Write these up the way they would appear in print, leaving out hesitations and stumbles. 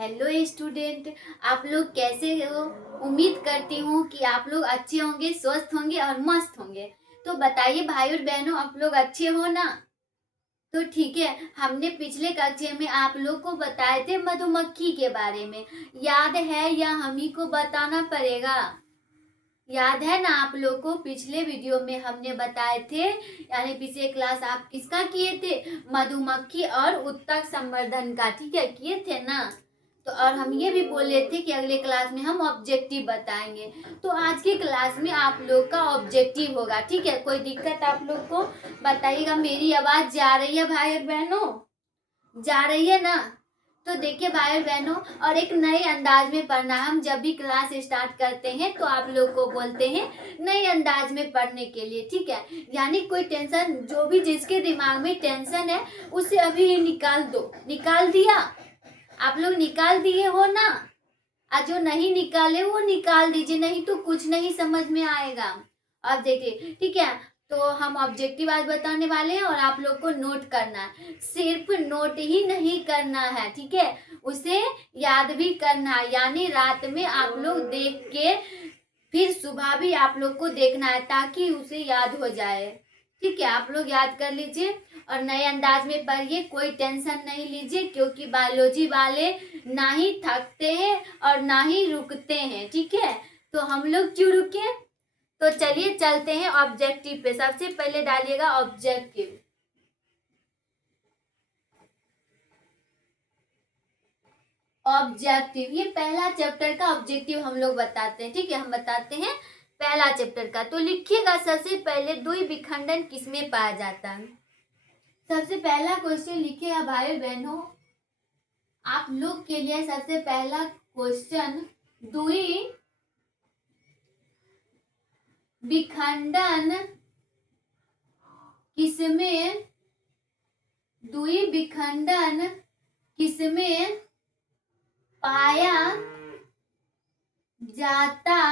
Hello student, आप लोग कैसे हो। उम्मीद करती हूँ कि आप लोग अच्छे होंगे, स्वस्थ होंगे और मस्त होंगे। तो बताइए भाई और बहनों, आप लोग अच्छे हो ना। तो ठीक है, हमने पिछले कक्षा में आप लोग को बताए थे मधुमक्खी के बारे में। याद है या हम ही को बताना पड़ेगा? याद है ना आप लोग को? पिछले वीडियो में हमने बताए थे, यानी पिछले क्लास आप किसका किए थे? मधुमक्खी और उत्तक संवर्धन का। ठीक है, किए थे ना। तो और हम ये भी बोले थे कि अगले क्लास में हम ऑब्जेक्टिव बताएंगे। तो आज की क्लास में आप लोग का ऑब्जेक्टिव होगा। ठीक है, कोई दिक्कत आप लोग को बताइएगा। मेरी आवाज जा रही है भाई और बहनों? जा रही है ना? तो देखिए भाई और बहनों, और एक नए अंदाज में पढ़ना। हम जब भी क्लास स्टार्ट करते हैं तो आप लोग को बोलते हैं नए अंदाज में पढ़ने के लिए। ठीक है, यानी कोई टेंशन, जो भी जिसके दिमाग में टेंशन है उसे अभी ही निकाल दो। निकाल दिया? आप लोग निकाल दिए हो ना? आज जो नहीं निकाले वो निकाल दीजिए, नहीं तो कुछ नहीं समझ में आएगा। अब देखिए, ठीक है, तो हम ऑब्जेक्टिव आज बताने वाले हैं और आप लोग को नोट करना है। सिर्फ नोट ही नहीं करना है, ठीक है, उसे याद भी करना है। यानी रात में आप लोग देख के फिर सुबह भी आप लोग को देखना है, ताकि उसे याद हो जाए। ठीक है, आप लोग याद कर लीजिए और नए अंदाज में पढ़िए। कोई टेंशन नहीं लीजिए, क्योंकि बायोलॉजी वाले ना ही थकते हैं और ना ही रुकते हैं। ठीक है, तो हम लोग क्यों रुके? तो चलिए चलते हैं ऑब्जेक्टिव पे। सबसे पहले डालिएगा ऑब्जेक्टिव। ऑब्जेक्टिव, ये पहला चैप्टर का ऑब्जेक्टिव हम लोग बताते हैं। ठीक है, हम बताते हैं पहला चैप्टर का। तो लिखिएगा सबसे पहले, द्वि विखंडन किसमें पाया जाता है। सबसे पहला क्वेश्चन लिखिएगा भाई बहनों, आप लोग के लिए सबसे पहला क्वेश्चन, द्वि विखंडन किसमें, द्वि विखंडन किसमें पाया जाता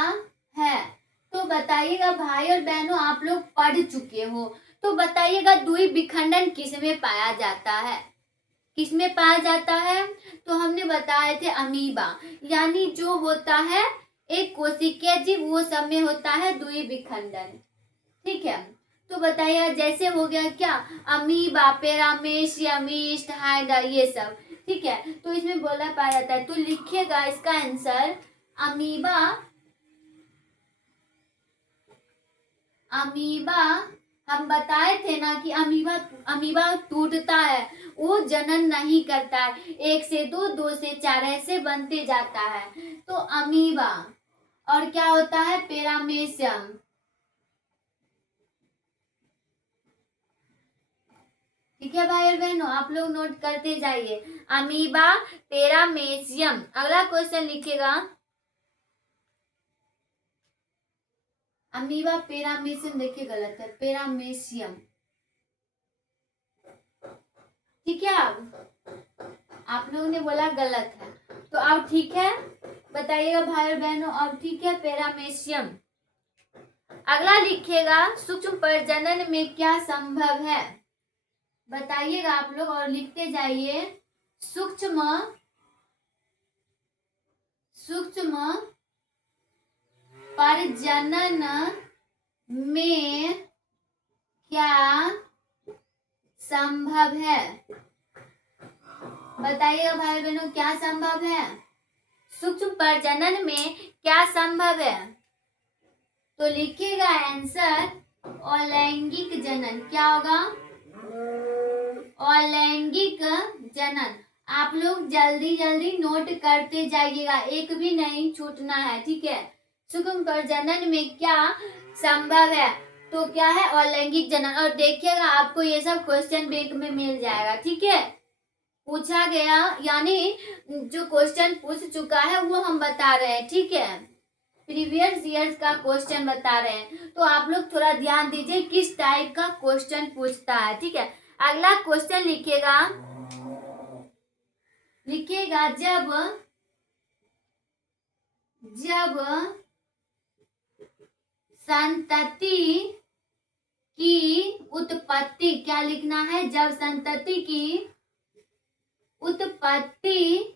है। तो बताइएगा भाई और बहनों, आप लोग पढ़ चुके हो तो बताइएगा द्वि विखंडन किसमें पाया जाता है। किसमें पाया जाता है? तो हमने बताए थे अमीबा, यानी जो होता है एक कोशिकीय जीव, वो सब में होता है द्वि विखंडन। ठीक है, तो बताइए जैसे हो गया क्या, अमीबा, पैरामेशियम, ईस्ट, हाइड्रा, ये सब। ठीक है, तो इसमें बोला पाया जाता है। तो लिखिएगा इसका आंसर, अमीबा। अमीबा, हम बताए थे ना कि अमीबा अमीबा टूटता है, वो जनन नहीं करता है। 1 से 2, 2 से 4 ऐसे बनते जाता है। तो अमीबा, और क्या होता है? पैरामेशियम। ठीक है भाई और बहनों, आप लोग नोट करते जाइए। Amoeba, paramecium. अगला क्वेश्चन लिखिएगा, अमीबा पैरामेशियम, देखिए गलत है, पैरामेशियम। ठीक है, आप लोगों ने बोला गलत है, तो अब ठीक है, बताइएगा भाई और बहनों, अब ठीक है, पैरामेशियम। अगला लिखिएगा, सूक्ष्म प्रजनन में क्या संभव है। बताइएगा आप लोग और लिखते जाइए। सूक्ष्म सूक्ष्म प्रजनन में क्या संभव है। बताइएगा भाई बहनों, क्या संभव है? सूक्ष्म प्रजनन में क्या संभव है? तो लिखिएगा आंसर, अलैंगिक जनन। क्या होगा? अलैंगिक जनन। आप लोग जल्दी जल्दी नोट करते जाइएगा, एक भी नहीं छूटना है। ठीक है, सूक्ष्म प्रजनन में क्या संभव है? तो क्या है? अलैंगिक जनन। और देखिएगा आपको ये सब क्वेश्चन बैंक में मिल जाएगा। ठीक है, पूछा गया, यानी जो क्वेश्चन पूछ चुका है वो हम बता रहे हैं। ठीक है, प्रीवियस ईयर्स का क्वेश्चन बता रहे हैं, तो आप लोग थोड़ा ध्यान दीजिए किस टाइप का क्वेश्चन पूछता है। ठीक है, अगला क्वेश्चन लिखिएगा, जब संतति की उत्पत्ति, क्या लिखना है? जब संतति की उत्पत्ति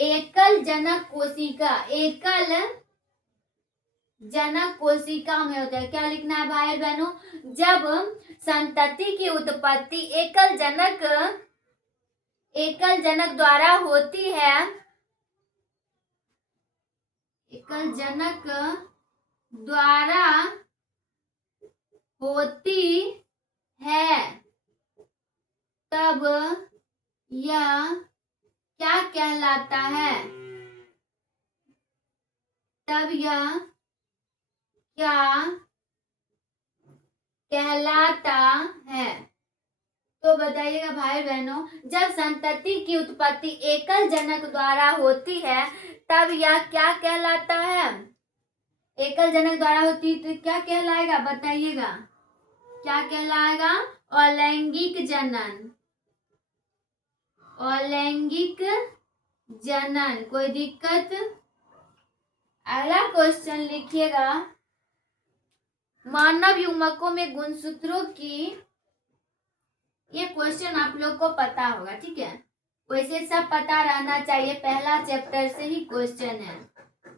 एकल जनक कोशिका, एकल जनक कोशिका में होता है। क्या लिखना है भाई बहनों? जब संतति की उत्पत्ति एकल जनक द्वारा होती है, एकल जनक द्वारा होती है, तब यह क्या कहलाता है? तब यह क्या कहलाता है? तो बताइएगा भाई बहनों, जब संतति की उत्पत्ति एकल जनक द्वारा होती है तब यह क्या कहलाता है? एकल जनक द्वारा होती तो क्या कहलाएगा? बताइएगा, क्या कहलाएगा? अलैंगिक जनन, अलैंगिक जनन। कोई दिक्कत? अगला क्वेश्चन लिखिएगा, मानव युग्मकों में गुणसूत्रों की, ये क्वेश्चन आप लोग को पता होगा, ठीक है, वैसे सब पता रहना चाहिए, पहला चैप्टर से ही क्वेश्चन है।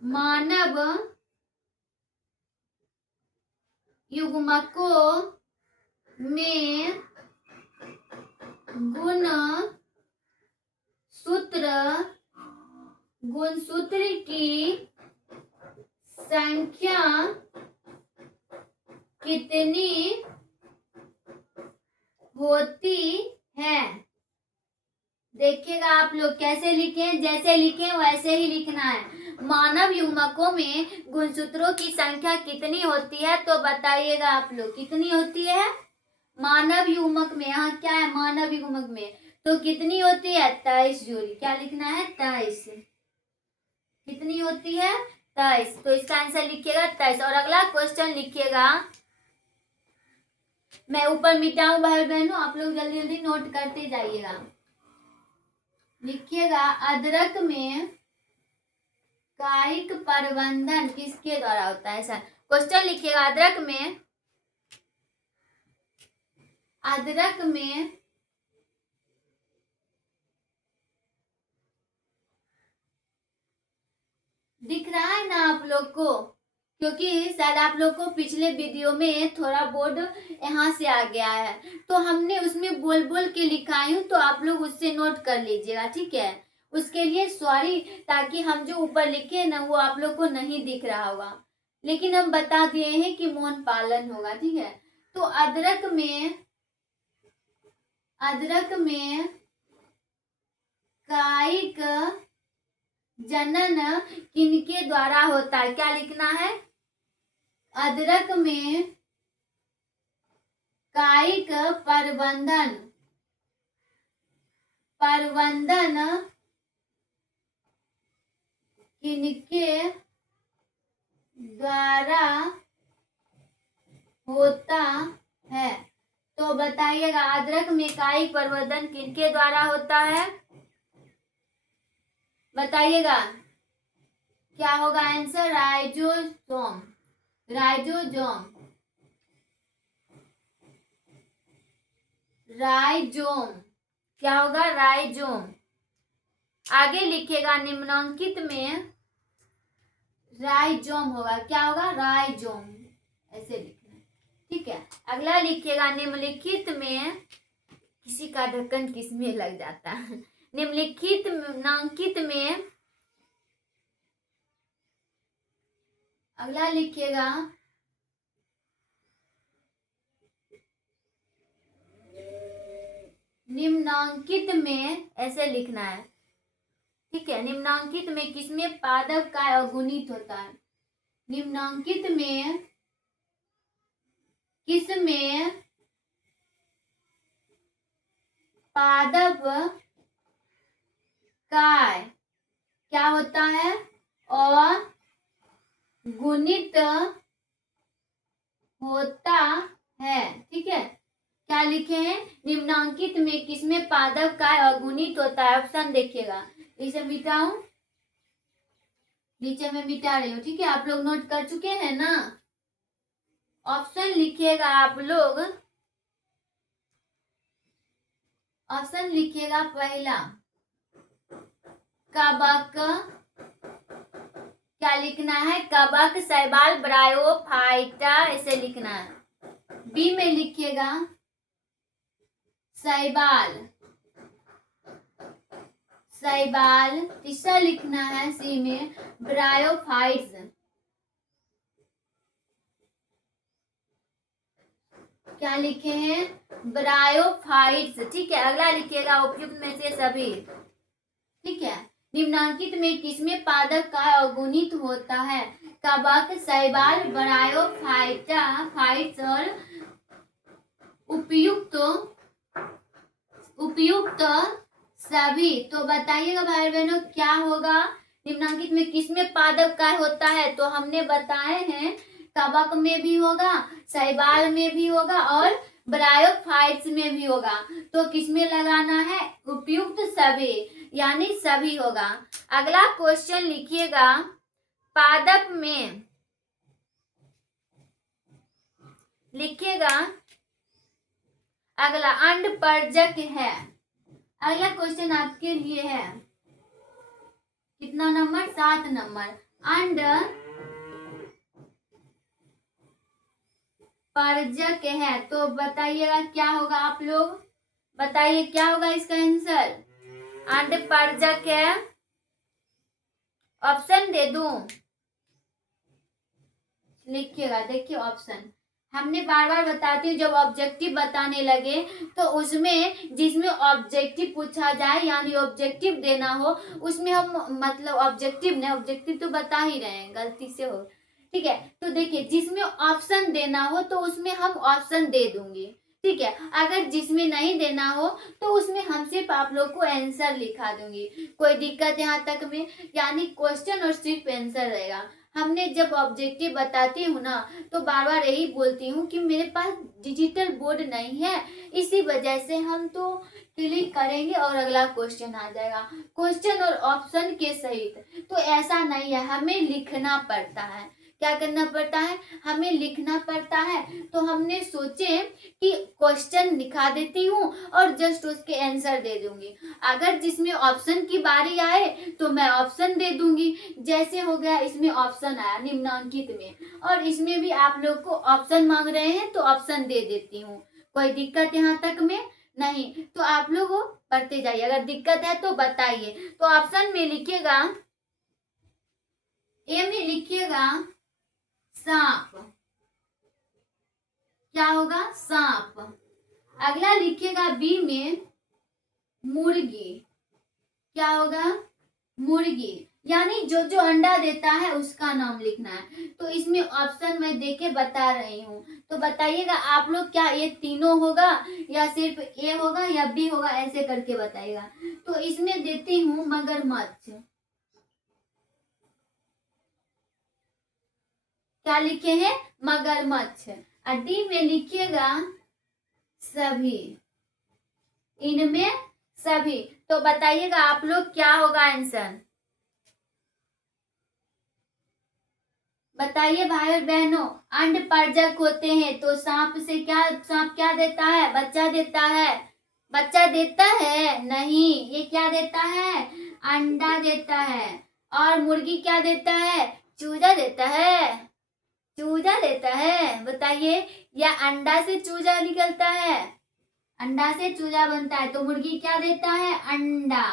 मानव युग्मकों में गुणसूत्र की संख्या कितनी होती है? देखिएगा आप लोग कैसे लिखें, जैसे लिखें वैसे ही लिखना है। मानव युग्मकों में गुणसूत्रों की संख्या कितनी होती है? तो बताइएगा आप लोग, कितनी होती है मानव युग्मक में? यहाँ क्या है मानव युग्मक में? तो कितनी होती है? 23 जोड़ी। क्या लिखना है? 23। कितनी होती है? 23। तो इसका आंसर लिखिएगा 23। और अगला क्वेश्चन लिखिएगा, मैं ऊपर मिटाऊं भाई बहनों, आप लोग जल्दी जल्दी नोट करते जाइएगा। लिखिएगा, अदरक में कायिक प्रबंधन किसके द्वारा होता है? ऐसा क्वेश्चन लिखिएगा, अदरक में दिख रहा है ना आप लोग को? क्योंकि शायद आप लोग को पिछले वीडियो में थोड़ा बोर्ड यहाँ से आ गया है, तो हमने उसमें बोल बोल के लिखाई हूँ, तो आप लोग उससे नोट कर लीजिएगा, ठीक है। उसके लिए सॉरी, ताकि हम जो ऊपर लिखे ना वो आप लोग को नहीं दिख रहा होगा, लेकिन हम बता दिए हैं कि मौन पालन होगा, ठीक है। तो अदरक में कायिक जनन किनके द्वारा होता है? क्या लिखना है? अदरक में कायिक प्रबंधन किनके द्वारा होता है? तो बताइएगा, अदरक में कायिक प्रबंधन किनके द्वारा होता है? बताइएगा क्या होगा आंसर? राइजोसोम। क्या होगा? राइजोम। आगे लिखिएगा, निम्नांकित में राइजोम होगा। क्या होगा? राइजोम, ऐसे लिखना, ठीक है। अगला लिखिएगा, निम्नलिखित में, किसी का ढक्कन किसमें लग जाता है, निम्नलिखित में, अगला लिखिएगा, निम्नांकित में, ऐसे लिखना है, ठीक है। निम्नांकित में किसमें पादप का अगुणित होता है? निम्नांकित में किसमें पादप काय क्या होता है? और गुणित होता है, ठीक है। क्या लिखे हैं? निम्नांकित में किसमें पादप काय अगुणित होता है? ऑप्शन देखिएगा, इसे मिटाऊं, नीचे में मिटा रही हूँ, ठीक है। आप लोग नोट कर चुके हैं ना? ऑप्शन लिखिएगा आप लोग, ऑप्शन लिखिएगा, पहला कबक, क्या लिखना है, कबक, शैवाल, ब्रायोफाइटा, ऐसे लिखना है। बी में लिखिएगा शैवाल, शैवाल। तीसरा लिखना है सी में ब्रायोफाइट्स, क्या लिखे हैं, ब्रायोफाइट्स। ठीक है, अगला लिखिएगा उपयुक्त में से सभी। ठीक है, निम्नांकित में किसमें पादप का अवगुणित होता है, कबक, शैवाल, ब्रायोफाइटा, फाइट्स और उपयुक्त, उपयुक्त सभी। तो बताइएगा भाई बहनों क्या होगा, निम्नांकित में किसमें पादप काय होता है, तो हमने बताए हैं कवक में भी होगा, शैवाल में भी होगा और ब्रायोफाइट्स में भी होगा। तो किसमें लगाना है, उपयुक्त सभी, यानी सभी होगा। अगला क्वेश्चन लिखिएगा, पादप में लिखिएगा, अगला अंडपरजक है। अगला क्वेश्चन आपके लिए है कितना नंबर, 7 नंबर। अंड परजक है, तो बताइएगा क्या होगा, आप लोग बताइए क्या होगा इसका आंसर। अंड परजक है, ऑप्शन दे दूं, लिखिएगा। देखिए ऑप्शन हमने बार बार बताती हूँ, जब ऑब्जेक्टिव बताने लगे तो उसमें जिसमें ऑब्जेक्टिव पूछा जाए यानी ऑब्जेक्टिव देना हो, उसमें हम मतलब ऑब्जेक्टिव ने ऑब्जेक्टिव तो बता ही रहे हैं, गलती से हो। ठीक है, तो देखिए जिसमें ऑप्शन देना हो तो उसमें हम ऑप्शन दे दूंगी। ठीक है, अगर जिसमें नहीं देना हो तो उसमें हम सिर्फ आप लोग को आंसर लिखा दूंगी। कोई दिक्कत यहाँ तक में, यानी क्वेश्चन और सिर्फ आंसर रहेगा। हमने जब ऑब्जेक्टिव बताती हूँ ना तो बार बार यही बोलती हूँ कि मेरे पास डिजिटल बोर्ड नहीं है, इसी वजह से हम तो क्लिक करेंगे और अगला क्वेश्चन आ जाएगा, क्वेश्चन और ऑप्शन के सहित। तो ऐसा नहीं है, हमें लिखना पड़ता है। क्या करना पड़ता है, हमें लिखना पड़ता है। तो हमने सोचे कि क्वेश्चन लिखा देती हूँ और जस्ट उसके आंसर दे दूंगी। अगर जिसमें ऑप्शन की बारी आए तो मैं ऑप्शन दे दूंगी, जैसे हो गया इसमें ऑप्शन आया निम्नांकित में, और इसमें भी आप लोग को ऑप्शन मांग रहे हैं तो ऑप्शन दे देती हूँ। कोई दिक्कत यहाँ तक में नहीं, तो आप लोग पढ़ते जाइए, अगर दिक्कत है तो बताइए। तो ऑप्शन में लिखिएगा, ए में लिखिएगा सांप, क्या होगा, सांप। अगला लिखिएगा बी में मुर्गी, क्या होगा, मुर्गी, यानी जो जो अंडा देता है उसका नाम लिखना है। तो इसमें ऑप्शन मैं देके बता रही हूँ, तो बताइएगा आप लोग क्या ये तीनों होगा या सिर्फ ए होगा या बी होगा, ऐसे करके बताइएगा। तो इसमें देती हूँ मगरमच्छ, क्या लिखे हैं, मगरमच्छ। और डी में लिखिएगा सभी, इनमें सभी। तो बताइएगा आप लोग क्या होगा आंसर, बताइए भाई और बहनों। अंड परजक होते हैं तो सांप से क्या, सांप क्या देता है, बच्चा देता है, बच्चा देता है नहीं, ये क्या देता है, अंडा देता है। और मुर्गी क्या देता है, चूजा देता है, चूजा देता है। बताइए, या अंडा से चूजा निकलता है, अंडा से चूजा बनता है, तो मुर्गी क्या देता है, अंडा।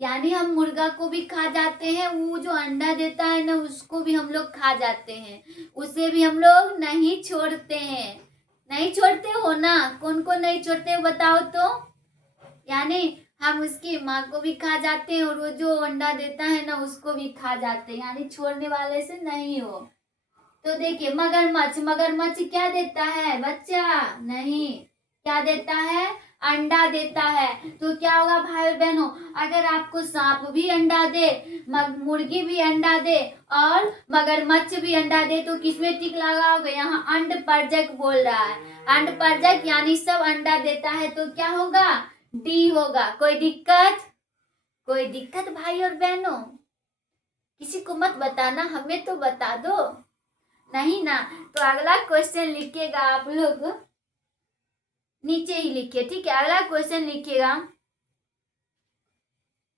यानी हम मुर्गा को भी खा जाते हैं, वो जो अंडा देता है ना उसको भी हम लोग खा जाते हैं, उसे भी हम लोग नहीं छोड़ते हैं। नहीं छोड़ते हो ना, कौन कौन नहीं छोड़ते हो बताओ तो। यानी हम उसकी माँ को भी खा जाते हैं और वो जो अंडा देता है ना उसको भी खा जाते हैं, यानी छोड़ने वाले से नहीं हो। तो देखिए मगरमच्छ, मगरमच्छ क्या देता है, बच्चा नहीं, क्या देता है, अंडा देता है। तो क्या होगा भाई बहनों, अगर आपको सांप भी अंडा दे, मुर्गी भी अंडा दे और मगरमच्छ भी अंडा दे, तो किसमें टिक लगाओगे, यहाँ अंड परजक बोल रहा है, अंड परजक यानी सब अंडा देता है, तो क्या होगा, डी होगा। कोई दिक्कत, कोई दिक्कत भाई और बहनों, किसी को मत बताना, हमें तो बता दो, नहीं ना। तो अगला क्वेश्चन लिखिएगा आप लोग, नीचे ही लिखिए, ठीक है। अगला क्वेश्चन लिखिएगा,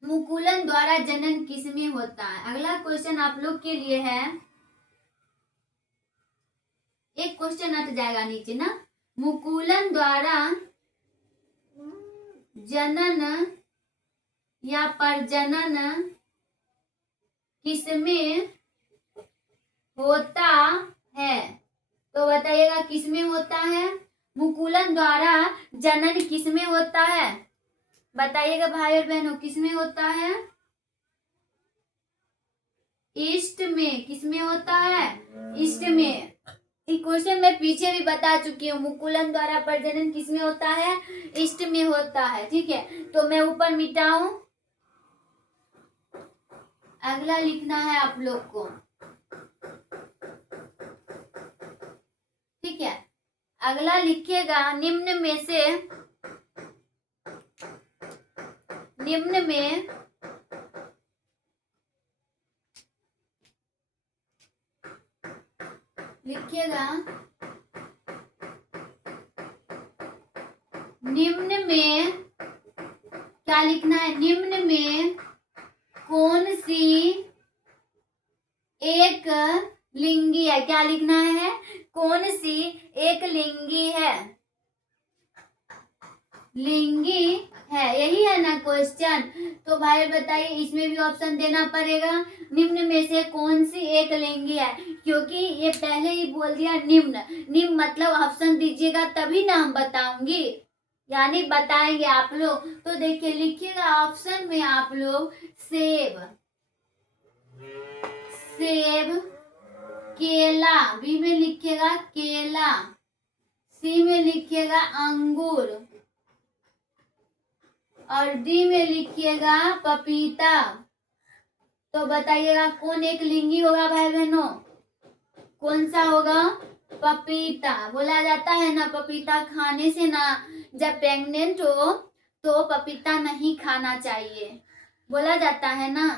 मुकुलन द्वारा जनन किसमें होता है? अगला क्वेश्चन आप लोग के लिए है, एक क्वेश्चन हट जाएगा नीचे ना। मुकुलन द्वारा जनन या प्रजनन किसमें होता है? तो बताइएगा किसमें होता है? मुकुलन द्वारा जनन किसमें होता है? बताइएगा भाई और बहनों, किसमें होता है? ईस्ट में। किसमें होता है? ईस्ट में। ये क्वेश्चन मैं पीछे भी बता चुकी हूँ। मुकुलन द्वारा प्रजनन किसमें होता है? ईस्ट में होता है। ठीक है, तो मैं ऊपर मिटाऊं। अगला लिखना है आप लोग को। ठीक है, अगला लिखिएगा, निम्न में लिखिएगा, निम्न में क्या लिखना है? निम्न में कौन सी एक लिंगी है? क्या लिखना है? कौन सी एक लिंगी है? लिंगी है, यही है ना क्वेश्चन। तो भाई बताइए, इसमें भी ऑप्शन देना पड़ेगा। निम्न में से कौन सी एक लिंगी है? क्योंकि ये पहले ही बोल दिया निम्न। निम्न मतलब ऑप्शन दीजिएगा तभी ना हम बताऊंगी, यानी बताएंगे आप लोग। तो देखिए, लिखिएगा ऑप्शन में आप लोग सेब, केला, बी में लिखिएगा केला, सी में लिखिएगा अंगूर और डी में लिखिएगा पपीता। तो बताइएगा कौन एक लिंगी होगा भाई बहनों? कौन सा होगा? पपीता। बोला जाता है ना, पपीता खाने से ना, जब प्रेग्नेंट हो तो पपीता नहीं खाना चाहिए, बोला जाता है ना।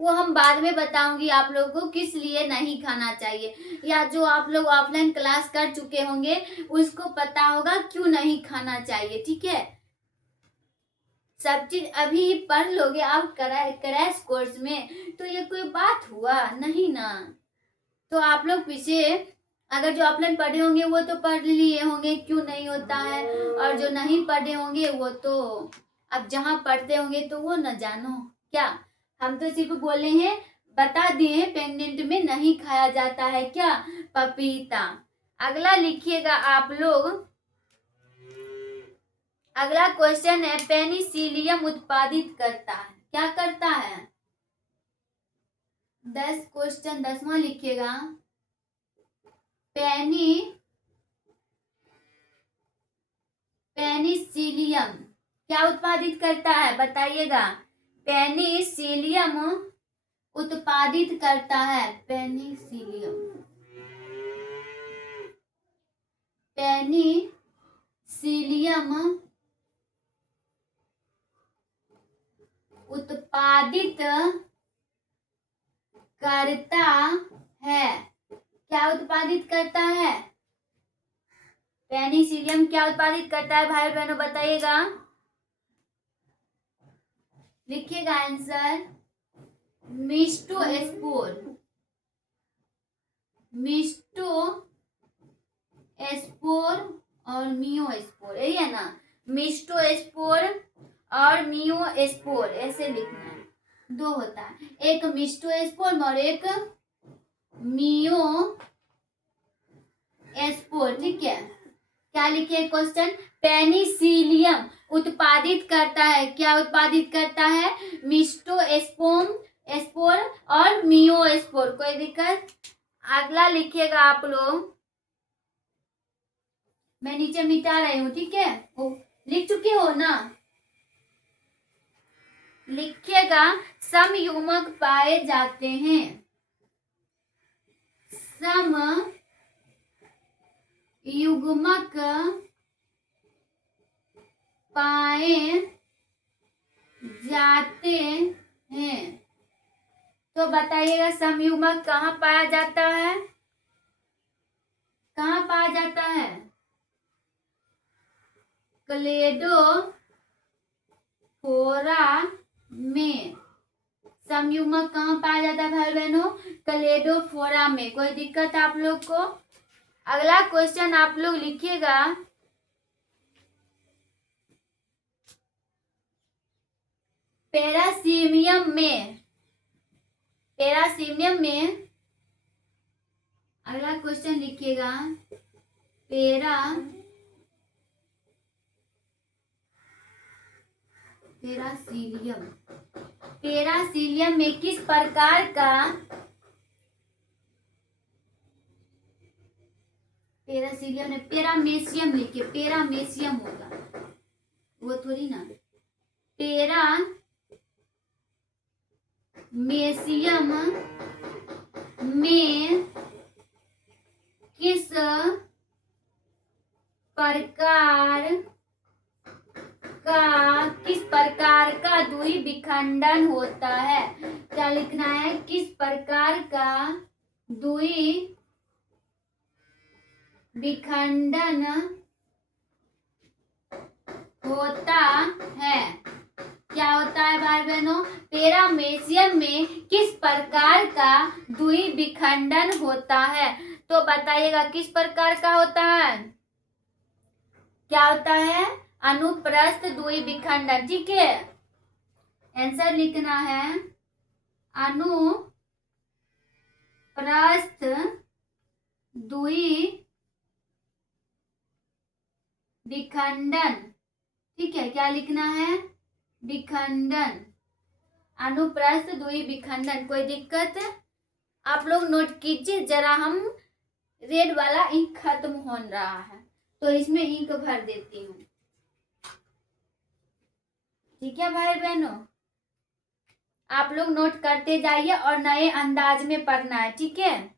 वो हम बाद में बताऊंगी आप लोगों को किस लिए नहीं खाना चाहिए, या जो आप लोग ऑफलाइन क्लास कर चुके होंगे उसको पता होगा क्यों नहीं खाना चाहिए। ठीक है, सब चीज अभी पढ़ लोगे आप क्रैश कोर्स में, तो ये कोई बात हुआ नहीं ना। तो आप लोग पीछे अगर जो ऑफलाइन पढ़े होंगे वो तो पढ़ लिए होंगे क्यों नहीं होता है, और जो नहीं पढ़े होंगे वो तो अब जहाँ पढ़ते होंगे तो वो न जानो क्या। हम तो सिर्फ बोले हैं, बता दिए प्रेग्नेंट में नहीं खाया जाता है क्या? पपीता। अगला लिखिएगा आप लोग, अगला क्वेश्चन है, पेनिसिलियम उत्पादित करता है, क्या करता है? 10वां लिखिएगा, पेनिसिलियम क्या उत्पादित करता है? बताइएगा। पेनिसिलियम उत्पादित करता है, पेनिसिलियम उत्पादित करता है। क्या उत्पादित करता है? पेनिसिलियम क्या उत्पादित करता है भाई बहनों? बताइएगा, लिखिएगा आंसर। मिस्टोस्पोर और मियोस्पोर, यही है ना। मिस्टोस्पोर और मियोस्पोर ऐसे लिखना है, दो होता है, एक मिस्टोस्पोर और एक मियोस्पोर। ठीक है, क्या लिखे क्वेश्चन? पेनिसिलियम उत्पादित करता है, क्या उत्पादित करता है? मिस्टोस्पोर और मियोस्पोर। कोई दिक्कत? अगला लिखिएगा आप लोग, मैं नीचे मिटा रही हूँ। ठीक है, लिख चुके हो ना? लिखिएगा, समयुग्मक पाए जाते हैं, समयुग्मक पाए जाते हैं। तो बताइएगा समयुग्मक कहाँ पाया जाता है? कहाँ पाया जाता है? क्लेडोफोरा में संयुग्मक कहाँ पाया जाता है भाई बहनों? क्लेडोफोरा में। कोई दिक्कत आप लोग को? अगला क्वेश्चन आप लोग लिखिएगा, पैरासीमियम में, पैरासीमियम में अगला क्वेश्चन लिखिएगा, पैरासीलियम, पैरासीलियम में किस प्रकार का, पैरासीलियम ने पैरामेशियम लिखिए, पैरामेशियम होगा वो थोड़ी ना, पैरामेशियम में किस प्रकार का द्वि विखंडन होता है? क्या लिखना है? किस प्रकार का द्वि विखंडन होता है? क्या होता है भाई बहनों? पैरामेशियम में किस प्रकार का द्वि विखंडन होता है? तो बताइएगा किस प्रकार का होता है? क्या होता है? अनुप्रस्थ द्वि विखंडन। ठीक है, आंसर लिखना है अनुप्रस्थ द्वि विखंडन। ठीक है, क्या लिखना है? विखंडन, अनुप्रस्थ द्वि विखंडन। कोई दिक्कत? आप लोग नोट कीजिए जरा, हम रेड वाला इंक खत्म हो रहा है तो इसमें इंक भर देती हूँ। ठीक है भाई बहनों, आप लोग नोट करते जाइए और नए अंदाज में पढ़ना है। ठीक है,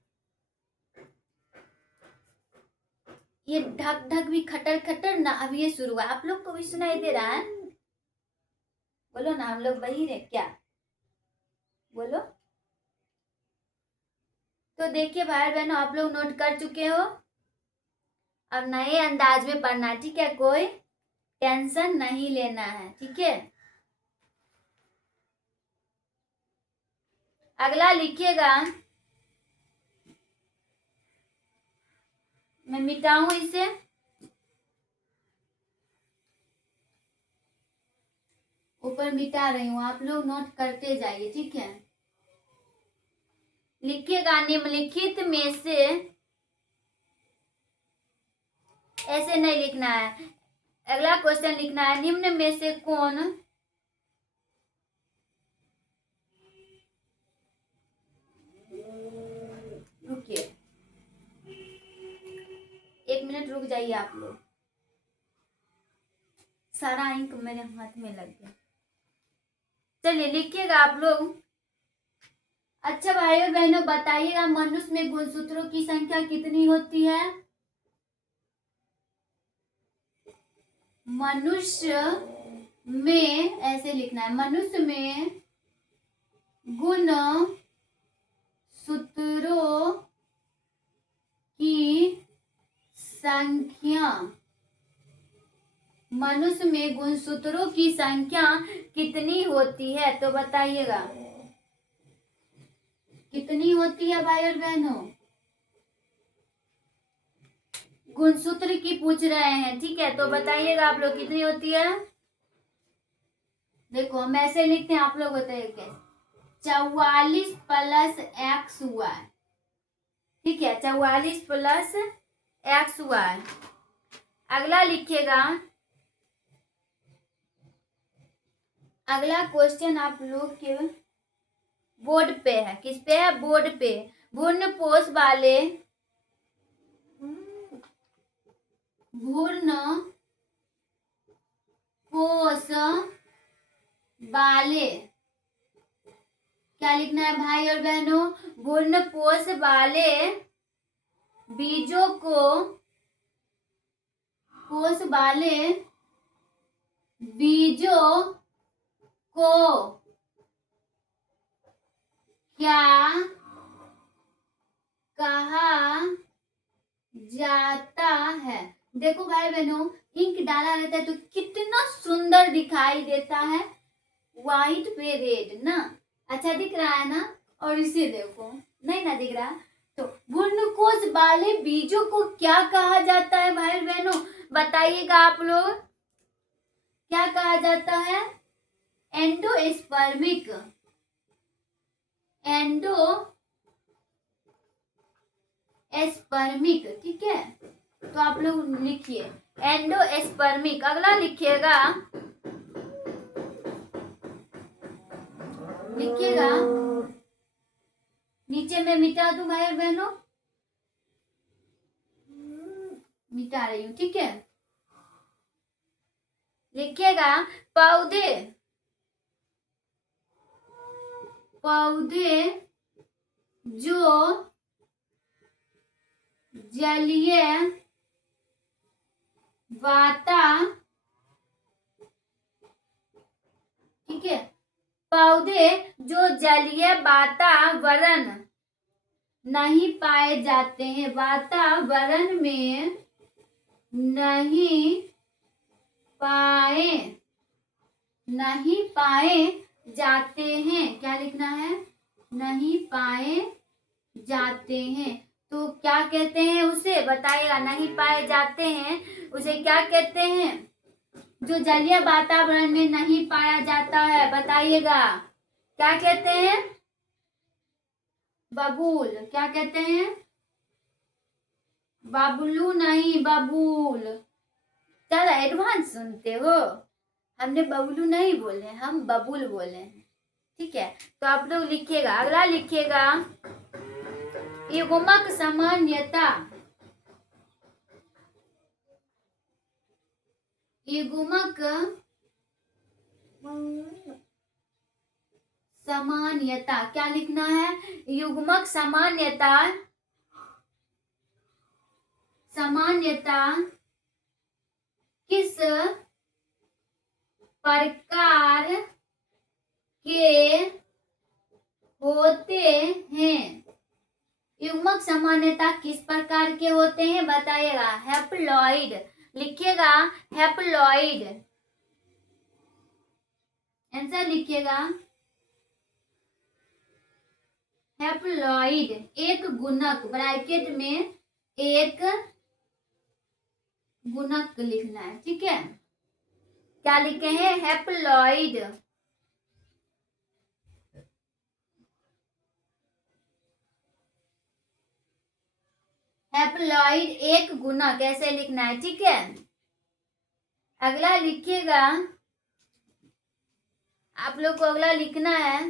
ये ढक ढक भी खटर खटर ना अब ये शुरू हुआ, आप लोग को भी सुनाई दे रहा है? बोलो ना, हम लोग बहिर है क्या? बोलो। तो देखिए भाई बहनों, आप लोग नोट कर चुके हो, अब नए अंदाज में पढ़ना है। ठीक है, कोई टेंशन नहीं लेना है। ठीक है, अगला लिखिएगा, मैं मिटाऊं इसे, ऊपर मिटा रही हूं, आप लोग नोट करते जाइए। ठीक है, लिखिएगा, निम्नलिखित में से, ऐसे नहीं लिखना है, अगला क्वेश्चन लिखना है, निम्न में से कौन रुकिए 1 मिनट रुक जाइए आप लोग, सारा इंक मेरे हाथ में लग गया। चलिए लिखिएगा आप लोग। अच्छा भाइयों बहनों, बताइएगा मनुष्य में गुणसूत्रों की संख्या कितनी होती है? मनुष्य में, ऐसे लिखना है, मनुष्य में गुण सूत्रों की संख्या, मनुष्य में गुणसूत्रों की संख्या कितनी होती है? तो बताइएगा कितनी होती है भाई और बहनों? गुणसूत्र की पूछ रहे हैं। ठीक है, तो बताइएगा आप लोग कितनी होती है? देखो हम ऐसे लिखते हैं, आप लोग बताइए कैसे। 44 प्लस एक्स वाई। ठीक है, 44 प्लस एक्स वाई। अगला लिखिएगा, अगला क्वेश्चन आप लोग के बोर्ड पे है। किस पे है? बोर्ड पे। भ्रूण पोष वाले, भ्रूण पोष वाले, क्या लिखना है भाई और बहनों? भ्रूण पोष वाले बीजों को, पोष वाले बीजों को क्या कहा जाता है? देखो भाई बहनों, इंक डाला रहता है तो कितना सुंदर दिखाई देता है। व्हाइट पे रेड ना, अच्छा दिख रहा है ना। और इसे देखो, नहीं ना दिख रहा। तो ग्लूकोज वाले बीजों को क्या कहा जाता है भाई बहनों, बताइएगा आप लोग, क्या कहा जाता है? एंडोस्पर्मिक, एंडोस्पर्मिक, ठीक है। तो आप लोग लिखिए एंडोस्पर्मिक। अगला लिखिएगा, लिखिएगा, नीचे में मिटा दूं भाई और बहनों, मिटा रही हूं, ठीक है। लिखिएगा पौधे, पौधे जो जलीय ठीक है, पौधे जो जलीय वातावरण नहीं पाए जाते हैं, वातावरण में नहीं पाए जाते हैं, क्या लिखना है? नहीं पाए जाते हैं। तो क्या कहते हैं उसे, बताइएगा। नहीं पाए जाते हैं उसे क्या कहते हैं? जो जलीय वातावरण में नहीं पाया जाता है, बताइएगा क्या कहते हैं? बबूल, क्या कहते हैं? बबलू नहीं, बबूल। ज्यादा एडवांस सुनते हो, हमने बबलू नहीं बोले, हम बबूल बोले हैं, ठीक है। तो आप लोग लिखिएगा, अगला लिखिएगा युग्मक सामान्यता, युग्मक सामान्यता, क्या लिखना है? युग्मक सामान्यता, सामान्यता किस प्रकार के होते हैं? युग्मक सामान्यता किस प्रकार के होते हैं, बताइएगा। हैप्लॉइड, लिखिएगा हैप्लॉइड, आंसर लिखिएगा हैप्लॉइड। एक गुणक, ब्रैकेट में एक गुणक लिखना है, ठीक है। क्या लिखे हैं? हैप्लॉइड। हैप्लॉइड एक गुणक, कैसे लिखना है, ठीक है। अगला लिखिएगा, आप लोग को अगला लिखना है,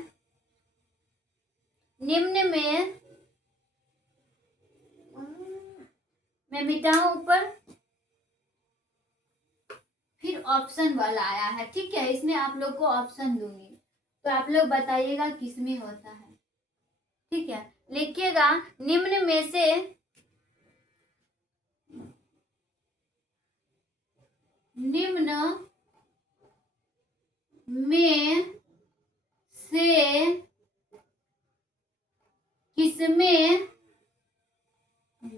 निम्न में, मैं मिटाऊं ऊपर, फिर ऑप्शन वाला आया है, ठीक है। इसमें आप लोग को ऑप्शन दूंगी, तो आप लोग बताइएगा किसमें होता है, ठीक है। लिखिएगा निम्न में से किसमें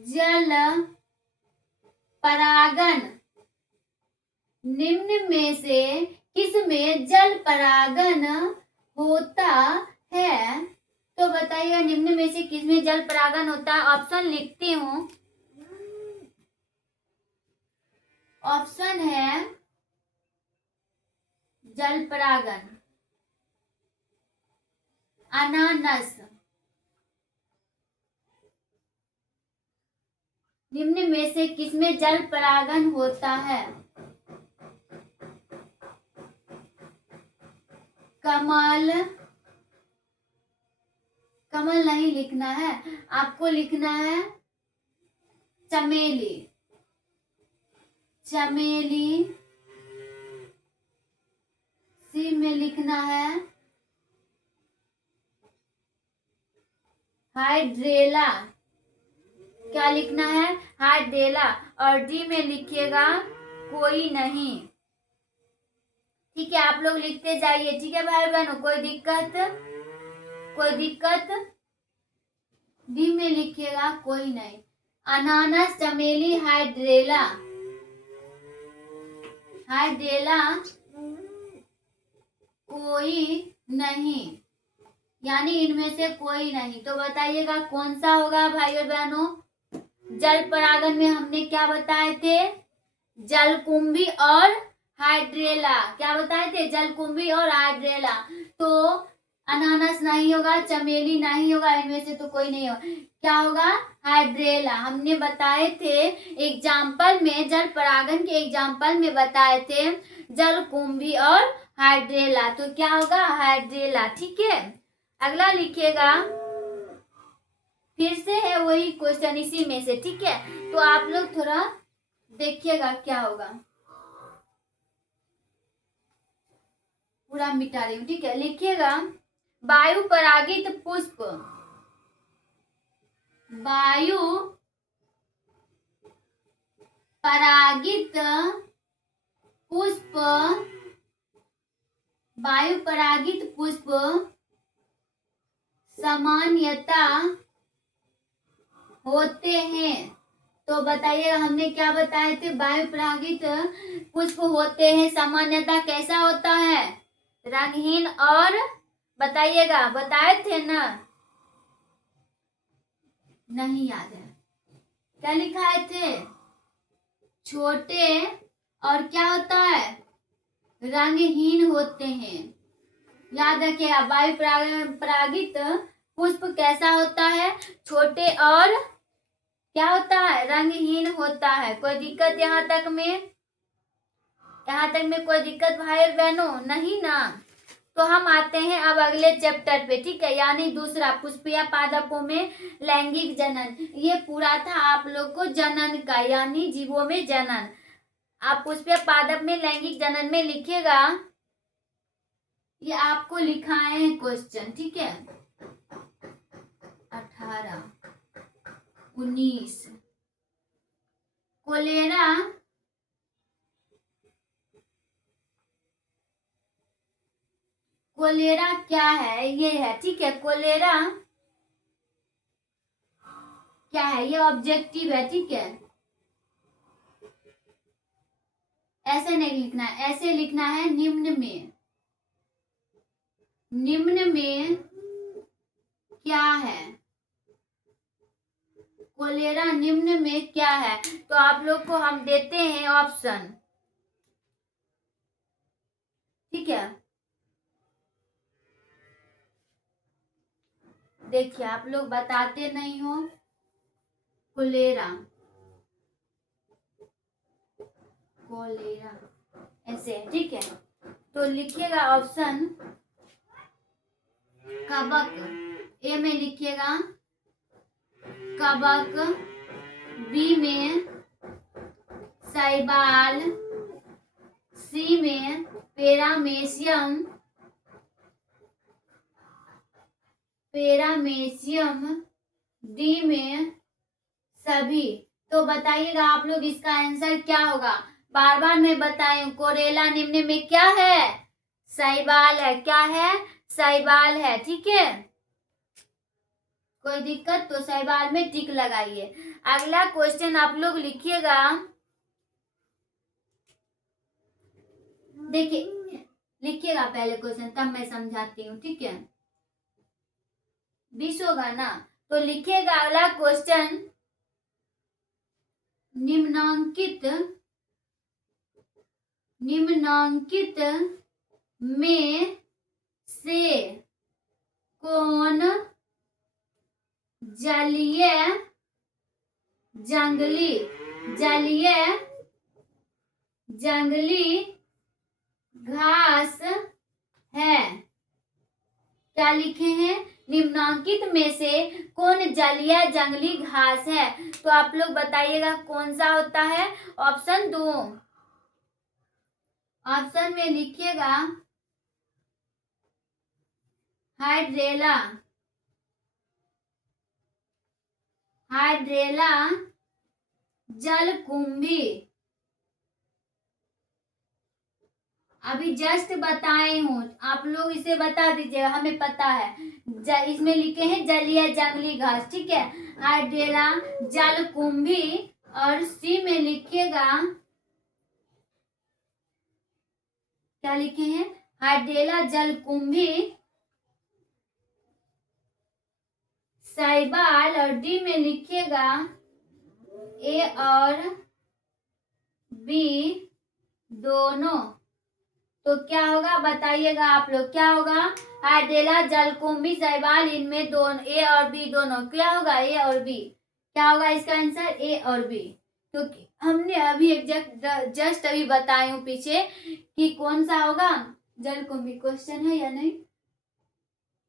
जल परागन, निम्न में से किसमें जल परागन होता है? तो बताइए निम्न में से किसमें जल परागन होता है। ऑप्शन लिखती हूँ, ऑप्शन है जल परागन, अनानास। निम्न में से किसमें जल परागन होता है? कमल, कमल नहीं लिखना है, आपको लिखना है चमेली, चमेली। सी में लिखना है हाइड्रेला, क्या लिखना है? हाइड्रेला। और डी में लिखिएगा कोई नहीं, ठीक है। आप लोग लिखते जाइए, ठीक है भाई बहनों, कोई दिक्कत, कोई दिक्कत? डी में लिखिएगा कोई नहीं, अनानास, चमेली, हाइड्रेला, हाइड्रेला कोई नहीं, यानी इनमें से कोई नहीं। तो बताइएगा कौन सा होगा भाई और बहनों। जल परागन में हमने क्या बताए थे, जलकुंभी और हाइड्रेला। क्या बताए थे, जलकुंभी और हाइड्रेला। तो अनानास नहीं होगा, चमेली नहीं होगा, इनमें से तो कोई नहीं होगा। क्या होगा, हाइड्रेला। हमने बताए थे एग्जाम्पल में, जल परागन के एग्जाम्पल में बताए थे जलकुंभी और हाइड्रेला। तो क्या होगा, हाइड्रेला। ठीक है, अगला लिखिएगा, फिर से है वही क्वेश्चन इसी में से। ठीक है, तो आप लोग थोड़ा देखिएगा क्या होगा, पूरा मिटा रही हूँ। ठीक है, लिखिएगा, वायु परागित पुष्प, वायु परागित पुष्प, वायु परागित पुष्प सामान्यता होते हैं। तो बताइएगा हमने क्या बताए थे, वायु परागित पुष्प होते हैं, सामान्यता कैसा होता है, रंगहीन और, बताइएगा, बताए थे ना, नहीं याद है, क्या लिखाए थे, छोटे और क्या होता है, रंगहीन होते हैं। याद रखिएगा, वायु परागित पुष्प कैसा होता है, छोटे और क्या होता है, रंगहीन होता है। कोई दिक्कत यहाँ तक में, यहाँ तक में कोई दिक्कत भाई और बहनों, नहीं ना। तो हम आते हैं अब अगले चैप्टर पे। ठीक है, यानी दूसरा, पुष्पीय पादपों में लैंगिक जनन। ये पूरा था आप लोग को जनन का, यानी जीवों में जनन। आप पुष्पीय पादप में लैंगिक जनन में लिखिएगा, ये आपको लिखाए हैं क्वेश्चन। ठीक है, 18, 19, कोलेरा, कोलेरा क्या है, ये है। ठीक है, कोलेरा क्या है, ये ऑब्जेक्टिव है। ठीक है, ऐसे नहीं लिखना है, ऐसे लिखना है, निम्न में, निम्न में क्या है, कोलेरा निम्न में क्या है। तो आप लोग को हम देते हैं ऑप्शन। ठीक है, देखिए आप लोग बताते नहीं हो, कोलेरा, कोलेरा ऐसे है। ठीक है, तो लिखिएगा ऑप्शन, कवक, ए में लिखिएगा कवक, बी में शैवाल, सी में पेरामेशियम, पेरामेशियम, डी में सभी। तो बताइएगा आप लोग इसका आंसर क्या होगा। बार बार मैं बताई, कोरेला निम्न में क्या है, शैवाल है। क्या है, शैवाल है। ठीक है, कोई दिक्कत तो शैवाल में टिक लगाइए। अगला क्वेश्चन आप लोग लिखिएगा, देखिए लिखिएगा पहले क्वेश्चन, तब मैं समझाती हूँ। ठीक है, 20 होगा ना, तो लिखिएगा अगला क्वेश्चन, निम्नांकित में से कौन जलीय जंगली घास है। क्या लिखे हैं, निम्नांकित में से कौन जलीय जंगली घास है। तो आप लोग बताइएगा कौन सा होता है, ऑप्शन 2। ऑप्शन में लिखिएगा हाइड्रेला, हाइड्रेला, जलकुंभी। अभी जस्ट बताए हूँ, आप लोग इसे बता दीजिएगा, हमें पता है। इसमें लिखे हैं जलीय जंगली घास। ठीक है, हाइड्रेला, जलकुंभी, और सी में लिखिएगा, क्या लिखे हैं, हाडेला जलकुंभी शैवाल, और डी में लिखिएगा ए और बी दोनों। तो क्या होगा बताइएगा आप लोग, क्या होगा? हाडेला जलकुंभी शैवाल, इनमें दोनों ए और बी दोनों, क्या होगा? ए और बी। क्या होगा इसका आंसर? ए और बी। क्योंकि हमने अभी जस्ट अभी बताई हूँ पीछे कि कौन सा होगा जलकुंभी। क्वेश्चन है या नहीं?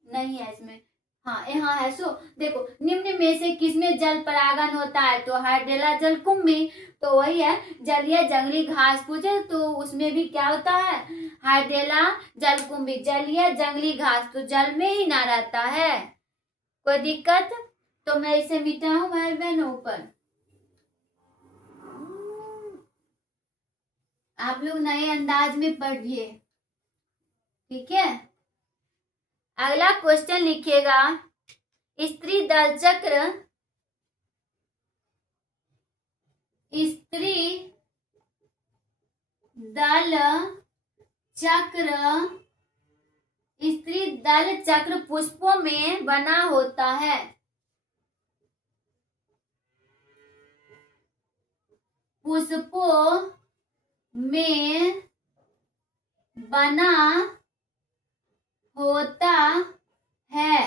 नहीं है इसमें। हाँ यहाँ है। सो देखो, निम्न में से किसमें जल परागन होता है? तो हाइड्रेला जलकुंभी, तो वही है। जलीय जंगली घास पूछे तो उसमें भी क्या होता है? हाइड्रेला जलकुंभी, जलीय जंगली घास, तो जल में ही ना रहता है। कोई दिक्कत? तो मैं इसे मिटाऊं भाई बहनों ऊपर। आप लोग नए अंदाज में पढ़िए, ठीक है। अगला क्वेश्चन लिखिएगा, स्त्री दल चक्र, स्त्री दल चक्र, स्त्री दल चक्र पुष्पों में बना होता है। पुष्पों में बना होता है।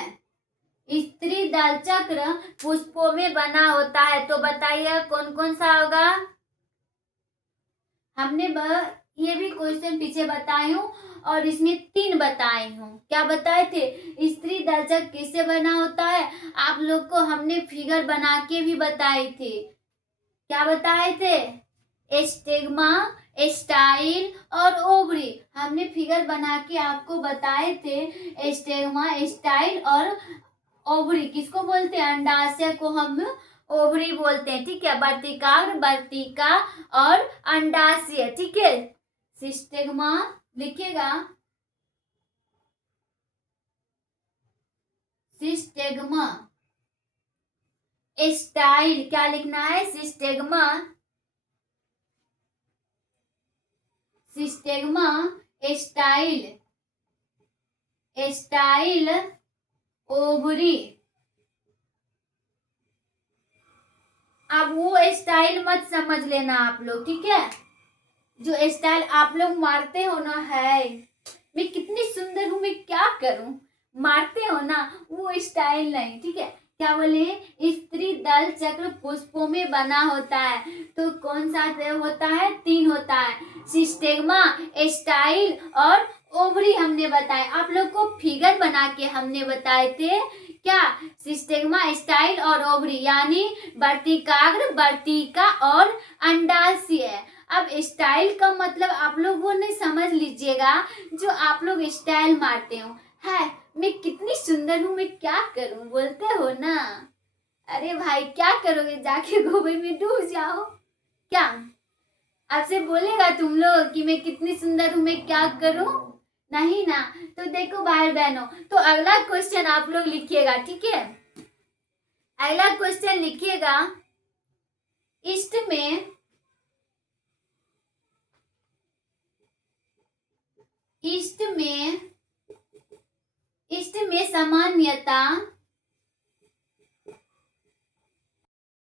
स्त्री दल चक्र पुष्पों में बना होता है। तो बताइए कौन कौन सा होगा? हमने ये भी क्वेश्चन पीछे बताई हूँ और इसमें 3 बताई हूँ। क्या बताए थे? स्त्री दल चक्र किससे बना होता है? आप लोग को हमने फिगर बना के भी बताए थे। क्या बताए थे? स्टिग्मा, स्टाइल और ओवरी। हमने फिगर बना के आपको बताए थे। स्टिग्मा, स्टाइल और ओवरी किसको बोलते हैं? अंडाशय को हम ओवरी बोलते हैं, ठीक है। वर्तिकाग्र, वर्तिका और अंडाशय, ठीक है। स्टिग्मा लिखिएगा, स्टिग्मा। स्टाइल क्या लिखना है? सिस्टेग्मा, सिस्टेग्मा स्टाइल, स्टाइल ओवरी। अब वो स्टाइल मत समझ लेना आप लोग, ठीक है। जो स्टाइल आप लोग मारते हो ना, है मैं कितनी सुंदर हूं, मैं क्या करूं, मारते हो ना, वो स्टाइल नहीं, ठीक है। क्या बोले? स्त्री दल चक्र पुष्पों में बना होता है। तो कौन सा होता है? 3 होता है, सिस्टेग्मा, स्टाइल और ओवरी हमने बताए। आप लोग को फिगर बना के हमने बताए थे। क्या? सिस्टेग्मा, स्टाइल और ओवरी, यानी वर्तिकाग्र, वर्तिका और अंडाशय। अब स्टाइल का मतलब आप लोगों ने समझ लीजिएगा, जो आप लोग स्टाइल मारते हो, है मैं कितनी सुंदर हूँ, मैं क्या करूं, बोलते हो ना। अरे भाई क्या करोगे? जाके गोबर में डूब जाओ क्या? आपसे बोलेगा तुम लोग कि मैं कितनी सुंदर हूँ, मैं क्या करूं? नहीं ना। तो देखो भाई बहनों, तो अगला क्वेश्चन आप लोग लिखिएगा, ठीक है। अगला क्वेश्चन लिखिएगा, ईस्ट में, ईस्ट में, ईस्ट में सामान्यता